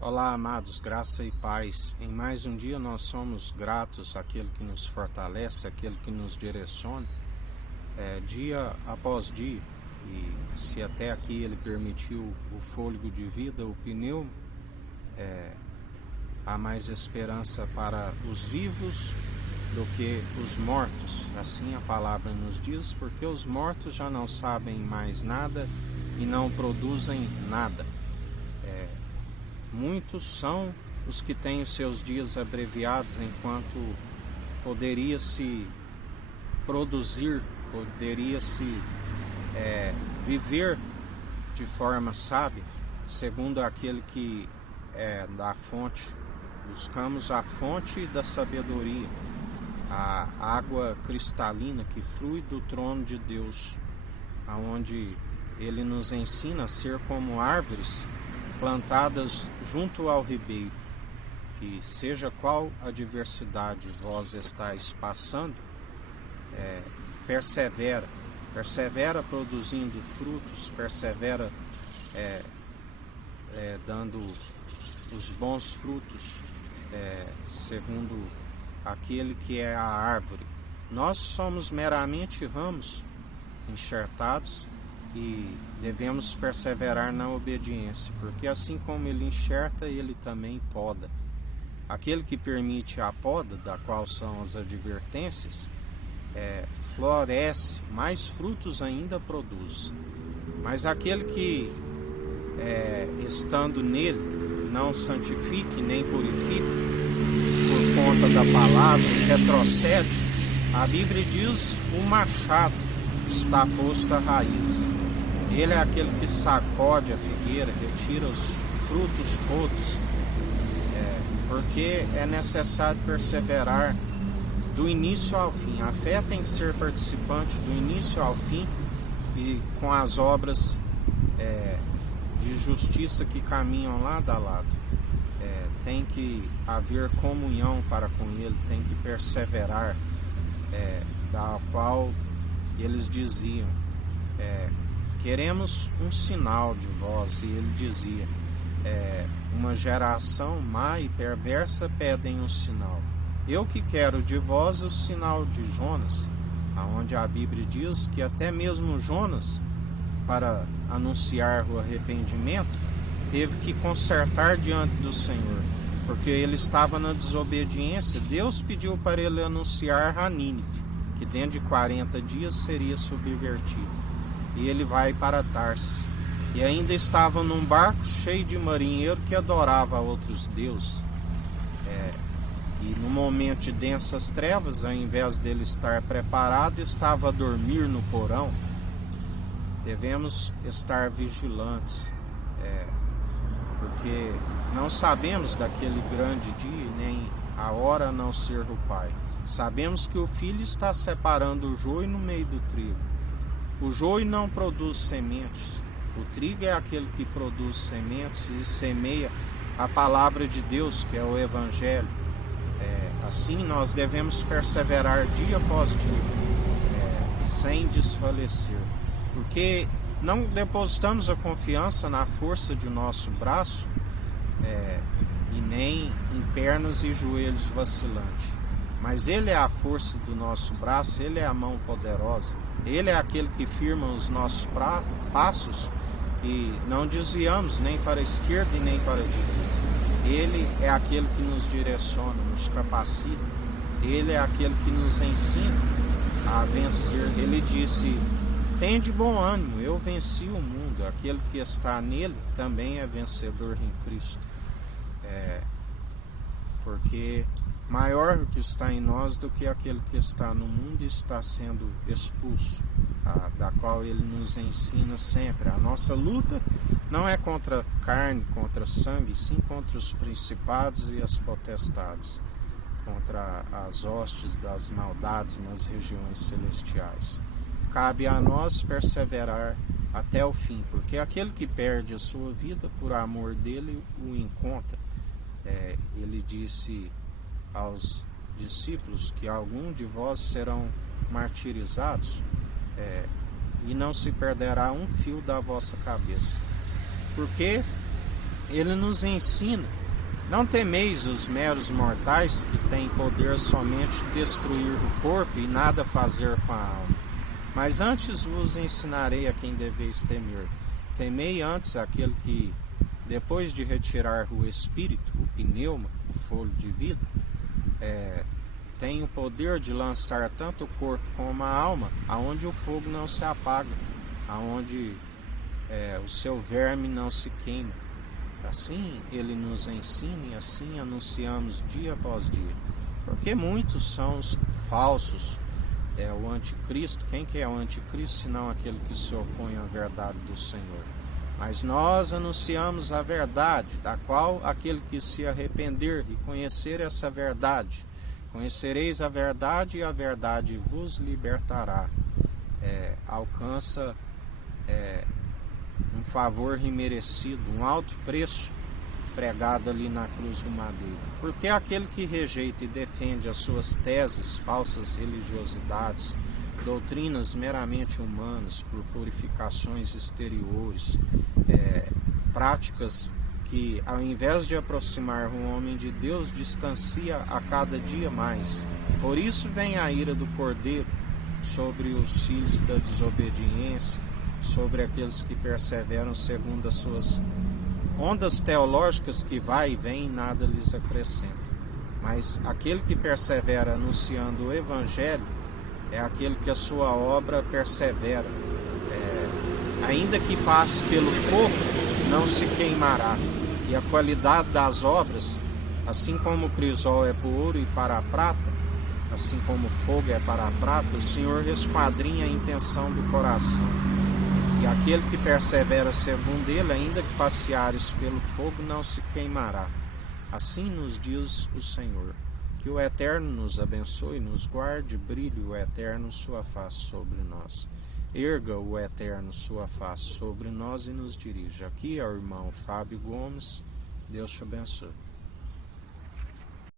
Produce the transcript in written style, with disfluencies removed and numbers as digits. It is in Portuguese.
Olá, amados, graça e paz. Em mais um dia nós somos gratos àquele que nos fortalece, àquele que nos direciona, dia após dia. E se até aqui ele permitiu o fôlego de vida, o pneu, há mais esperança para os vivos do que os mortos. Assim a palavra nos diz, porque os mortos já não sabem mais nada e não produzem nada. Muitos são os que têm os seus dias abreviados, enquanto poderia-se produzir, poderia-se viver de forma sábia, segundo aquele que é da fonte. Buscamos a fonte da sabedoria, a água cristalina que flui do trono de Deus, aonde ele nos ensina a ser como árvores plantadas junto ao ribeiro, que seja qual adversidade vós estáis passando, persevera produzindo frutos, persevera dando os bons frutos, segundo aquele que é a árvore. Nós somos meramente ramos enxertados e devemos perseverar na obediência, porque assim como ele enxerta, ele também poda. Aquele que permite a poda, da qual são as advertências, floresce, mais frutos ainda produz. Mas aquele que, estando nele, não santifique nem purifique por conta da palavra, retrocede, a Bíblia diz: o machado está posto à raiz. Ele é aquele que sacode a figueira, retira os frutos podres, porque é necessário perseverar do início ao fim. A fé tem que ser participante do início ao fim, e com as obras de justiça que caminham lado a lado. Tem que haver comunhão para com ele, tem que perseverar, da qual eles diziam: queremos um sinal de vós. E ele dizia: uma geração má e perversa pedem um sinal. Eu que quero de vós o sinal de Jonas, aonde a Bíblia diz que até mesmo Jonas, para anunciar o arrependimento, teve que consertar diante do Senhor, porque ele estava na desobediência. Deus pediu para ele anunciar a Nínive, que dentro de 40 dias seria subvertido. E ele vai para Tarsis. E ainda estava num barco cheio de marinheiro que adorava a outros deuses. E no momento de densas trevas, ao invés dele estar preparado, estava a dormir no porão. Devemos estar vigilantes, porque não sabemos daquele grande dia, nem a hora a não ser o Pai. Sabemos que o Filho está separando o joio no meio do trigo. O joio não produz sementes. O trigo é aquele que produz sementes e semeia a palavra de Deus, que é o Evangelho. Assim nós devemos perseverar dia após dia, sem desfalecer, porque não depositamos a confiança na força de nosso braço, e nem em pernas e joelhos vacilantes. Mas Ele é a força do nosso braço, Ele é a mão poderosa, Ele é aquele que firma os nossos passos e não desviamos nem para a esquerda e nem para a direita. Ele é aquele que nos direciona, nos capacita, Ele é aquele que nos ensina a vencer. Ele disse: tende bom ânimo, eu venci o mundo. Aquele que está nele também é vencedor em Cristo. Porque maior o que está em nós do que aquele que está no mundo e está sendo expulso, da qual ele nos ensina sempre. A nossa luta não é contra carne, contra sangue, sim contra os principados e as potestades, contra as hostes das maldades nas regiões celestiais. Cabe a nós perseverar até o fim, porque aquele que perde a sua vida por amor dele o encontra. Ele disse aos discípulos que algum de vós serão martirizados, e não se perderá um fio da vossa cabeça. Porque ele nos ensina: não temeis os meros mortais, que têm poder somente de destruir o corpo e nada fazer com a alma. Mas antes vos ensinarei a quem deveis temer. Temei antes aquele que, depois de retirar o espírito, o pneuma, o fôlego de vida, tem o poder de lançar tanto o corpo como a alma, aonde o fogo não se apaga, aonde o seu verme não se queima. Assim ele nos ensina e assim anunciamos dia após dia. Porque muitos são os falsos, o anticristo. Quem que é o anticristo, senão aquele que se opõe à verdade do Senhor? Mas nós anunciamos a verdade, da qual aquele que se arrepender e conhecer essa verdade, conhecereis a verdade e a verdade vos libertará. Alcança um favor imerecido, um alto preço pregado ali na cruz do madeiro. Porque aquele que rejeita e defende as suas teses, falsas religiosidades, doutrinas meramente humanas, por purificações exteriores, práticas que, ao invés de aproximar um homem de Deus, distancia a cada dia mais. Por isso vem a ira do Cordeiro sobre os filhos da desobediência, sobre aqueles que perseveram segundo as suas ondas teológicas, que vai e vem e nada lhes acrescenta. Mas aquele que persevera anunciando o Evangelho é aquele que a sua obra persevera. Ainda que passe pelo fogo, não se queimará. E a qualidade das obras, assim como o crisol é para o ouro e para a prata, assim como o fogo é para a prata, o Senhor esquadrinha a intenção do coração. E aquele que persevera segundo ele, ainda que passeares pelo fogo, não se queimará. Assim nos diz o Senhor. Que o Eterno nos abençoe, nos guarde, brilhe o Eterno sua face sobre nós. Erga o Eterno sua face sobre nós e nos dirija. Aqui é o irmão Fábio Gomes. Deus te abençoe.